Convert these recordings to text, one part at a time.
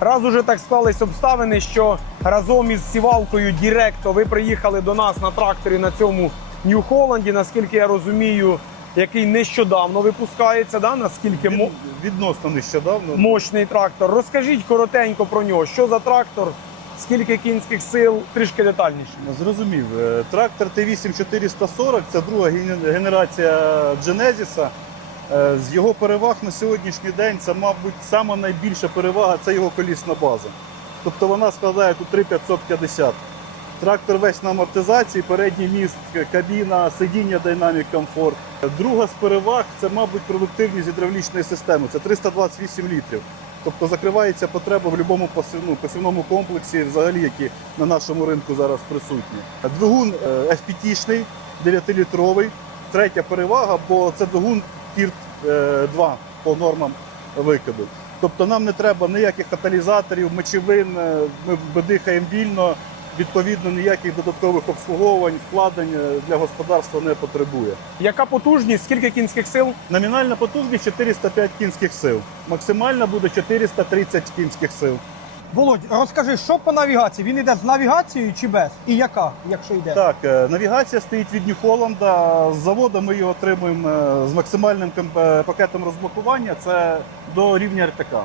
Раз уже так склались обставини, що разом із сівалкою Діректо ви приїхали до нас на тракторі на цьому Нью-Холланді, наскільки я розумію, який нещодавно випускається, да? наскільки мо- Відносно нещодавно. мощний трактор. Розкажіть коротенько про нього. Що за трактор, скільки кінських сил, трішки детальніше. Зрозумів. Е, Трактор Т8 440 це друга ген- генерація Genesis. Е, З його переваг на сьогоднішній день це, мабуть, сама найбільша перевага це його колісна база. Тобто вона складає тут 3550. Трактор весь на амортизації, передній міст, кабіна, сидіння Dynamic Comfort. Друга з переваг це, мабуть, продуктивність гідравлічної системи. Це 328 літрів. Тобто закривається потреба в будь-якому посівну, посівному комплексі, взагалі, які на нашому ринку зараз присутні. Двигун е, FPT-шний, 9-літровий. Третя перевага, бо це двигун Тір 2 по нормам викиду. Тобто нам не треба ніяких каталізаторів, мочевин, е, ми дихаємо вільно, відповідно ніяких додаткових обслуговувань, вкладень е, для господарства не потребує. Яка потужність, скільки кінських сил? Номінальна потужність 405 кінських сил. Максимальна буде 430 кінських сил. Володь, розкажи, що по навігації? Він йде з навігацією чи без? І яка, якщо йде? Так, е, навігація стоїть від Нью-Холланда. З заводу ми його отримуємо е, з максимальним е, пакетом розблокування. Це до рівня РТК.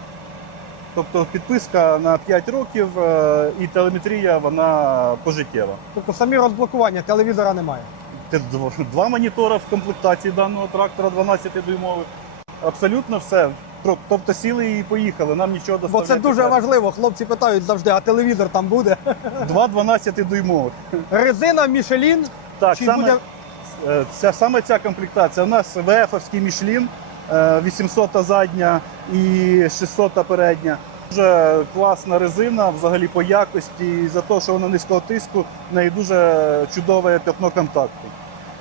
Тобто підписка на 5 років і телеметрія вона пожиттєва. Тобто самі розблокування, телевізора немає. Два монітора в комплектації даного трактора 12-дюймових. Абсолютно все. Тоб- Тобто сіли і поїхали. Нам нічого Бо це дуже треба. важливо. Хлопці питають завжди, а телевізор там буде. Два 12-дюймових. Резина Мішелін. Так, Чи саме, буде- е, ця, саме ця комплектація. У нас ВФ-овський Мішлін, е, 800 задня і 600 передня. Дуже класна резина взагалі по якості. І за те, що вона низького тиску, в неї дуже чудове п'ятно контакту.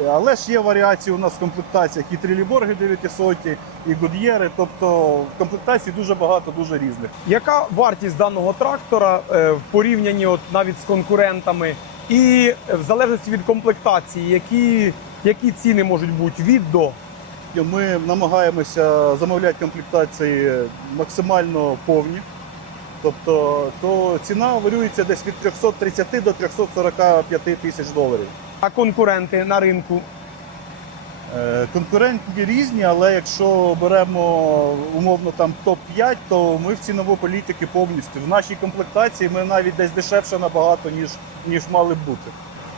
Е, Але ж є варіації у нас в комплектаціях і триліборги 900, і Гуд'єри. Тобто комплектації дуже багато, дуже різних. Яка вартість даного трактора е, в порівнянні от навіть з конкурентами? І е, в залежності від комплектації, які, які ціни можуть бути від до? Ми намагаємося замовляти комплектації максимально повні. Тобто то ціна варюється десь від 330 до 345 тисяч доларів. А конкуренти на ринку? Е, Конкурентні різні, але якщо беремо умовно там топ-5, то ми в цінову політики повністю. В нашій комплектації ми навіть десь дешевше набагато, ніж, ніж мали б бути.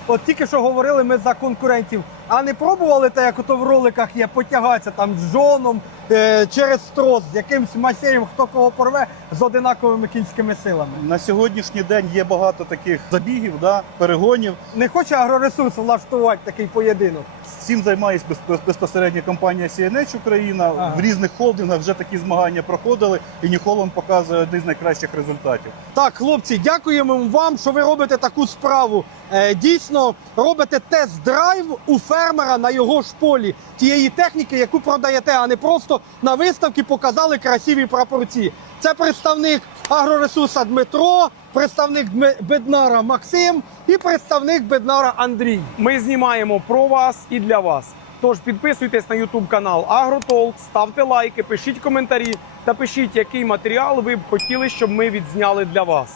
От тільки що говорили ми за конкурентів, а не пробували те, як ото в роликах є, потягатися там з жоном е, через трос, з якимсь масеєм, хто кого порве, з одинаковими кінськими силами. На сьогоднішній день є багато таких забігів, да, перегонів. Не хоче агроресурс влаштувати такий поєдинок. Цим займається без- безпосередньо компанія CNH Україна. Ага. В різних холдингах вже такі змагання проходили, і Ніхоланд показує один з найкращих результатів. Так, хлопці, дякуємо вам, що ви робите таку справу. Е, дійсно, робите тест-драйв у фермера на його ж полі тієї техніки, яку продаєте, а не просто на виставці показали красиві прапорці. Це представник агроресурса Дмитро, представник Беднара Максим і представник Беднара Андрій. Ми знімаємо про вас і для вас. Тож підписуйтесь на YouTube канал AgroTalk, ставте лайки, пишіть коментарі та пишіть, який матеріал ви б хотіли, щоб ми відзняли для вас.